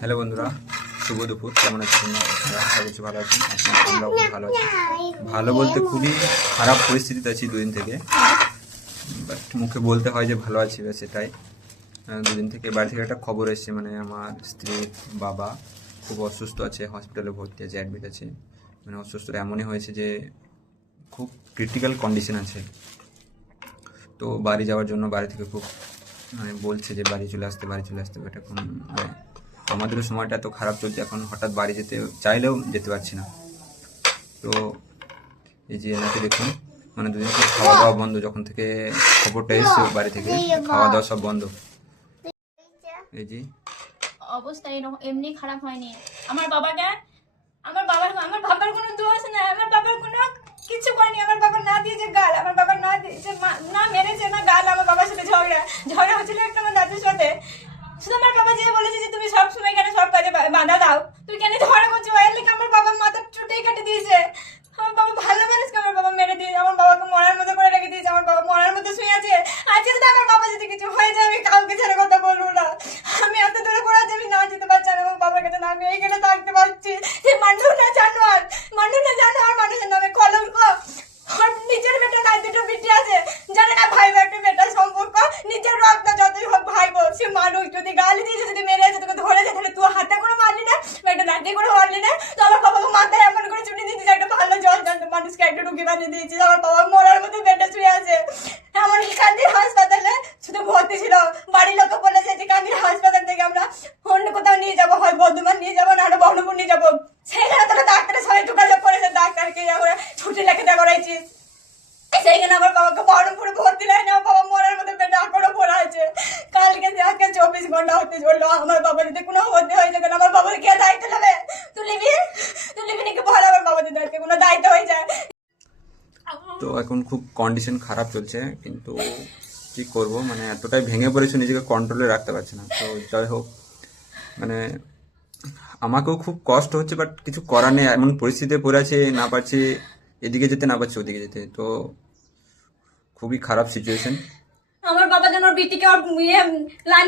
Hello বন্ধুরা, শুভ দুপুর। কেমন আছি তোমরা? আশা করছি ভালো আছি। আমরাও খুব ভালো আছি। ভালো বলতে খুবই খারাপ পরিস্থিতিতে আছি দুদিন থেকে, বাট মুখে বলতে হয় যে ভালো আছি, সেটাই। দুদিন থেকে বাড়ি থেকে একটা খবর এসেছে, মানে আমার স্ত্রীর বাবা খুব অসুস্থ আছে, হসপিটালে ভর্তি আছে, অ্যাডমিট আছে। মানে অসুস্থতা এমনই হয়েছে যে খুব ক্রিটিক্যাল কন্ডিশন আছে। তো বাড়ি যাওয়ার জন্য বাড়ি থেকে খুব মানে বলছে যে বাড়ি চলে আসতে, বাট এখন মানে আমাদেরও সময়টা এত খারাপ চলছে, এখন হঠাৎ বাড়ি যেতে চাইলেও যেতে পারছি না। তো এই যে এনাকে দেখুন, মানে দুদিন থেকে খাওয়া দাওয়া বন্ধ, যখন থেকে খবরটা এসছে বাড়ি থেকে খাওয়া দাওয়া সব বন্ধ। এই যে অবস্থা এমনি খারাপ হয়নি। আমার বাবার কোনো দোষ নাই, আমার বাবার কোনো কিছু করেনি। আমার বাবা না দিয়েছে গাল, আমার বাবা না দিয়েছে, না মেরেছে না গাল। আমার বাবার সাথে ঝগড়া হচ্ছিল একটা আমার দাদুর সাথে। শুধু আমার বাবা যে বলেছে যে তুমি সব সময় কেন সব কাজে বাধা দাও, তুমি কেন ঝগড়া করছো, এর লেগে আমার বাবা মাথা চুটেই কেটে দিয়েছে। আমার বাবা ভালো মানুষকে আমার বাবা মেরে দিয়ে আমার বাবাকে মরার মতো করে রেখে দিয়েছে। আমার বাবা মরার মতো শুয়ে আছে। আজকে যদি আমার বাবা যদি কিছু হয়ে যায়, আমি কাউকে ছেড়ে কথা বলবো না। আমি এত দূরে করে আছি, আমি না যেতে পারছি না আমার বাবার কাছে, না আমি এইখানে থাকতে পারছি। যে মানুষের নামে কলঙ্ক। আমার নিজের বেটা নাই, দুটো বেটি আছে, জানে না ভাই একটা বেটার সম্পর্ক, নিজের রক্ত যতই হোক ভাই বোন। সে মানুষ যদি গালি দিয়েছে, যদি মেরে আছে, তোকে ধরেছে, তাহলে তুই হাতে করে মারলি না, একটা লাঠি করে মারলি না। তো আমার বাবাকে মাথায় এমন করে চুটি দিয়েছিস, একটা ভালো জল জানতো মানুষকে একটা রুগী বানিয়ে দিয়েছিস। আমার বাবা মরার মতো বেডে শুয়ে আছে। এমনকি কান্দির হাসপাতালে শুধু ভর্তি ছিল। বাড়ির লোক বলেছে যে কান্দির হাসপাতাল থেকে আমরা অন্য কোথাও নিয়ে যাবো, হয় বর্ধমান নিয়ে যাবো, না বহরমপুর নিয়ে যাবো। সেইখানে তোরা ডাক্তারের সবাই যোগাযোগ করেছে, ডাক্তারকে আমরা ছুটি লেখে দেওয়া করাইছিস। সেইখানে আমার বাবাকে বহরমপুরে ভর্তি নেয় না। আমার বাবা মরার মতো বেডে এখনো পড়া আছে। কালকে আজকে 24 ঘন্টা হতে চললো। আমার বাবা যদি কোনো ভর্তি হয়েছে, তাহলে আমার বাবার কে দায়িত্ব নেবে? তুই লিবি নাকি বল? আমার বাবা যদি আজকে কোনো দায়িত্ব হয়ে যায়। তো এখন খুব কন্ডিশন খারাপ চলছে, কিন্তু কি করব, মানে এতটাই ভেঙে পড়েছে, নিজেকে কন্ট্রোলে রাখতে পারছি না। তো যাই হোক, মানে আমাকেও খুব কষ্ট হচ্ছে, বাট কিছু করার নেই, এমন পরিস্থিতিতে পড়ে আছে, না পারছি এদিকে যেতে, না পারছি ওদিকে যেতে। তো খুবই খারাপ সিচুয়েশন। আমার বাবা যেন ওর বিটিকে ওর লাইনে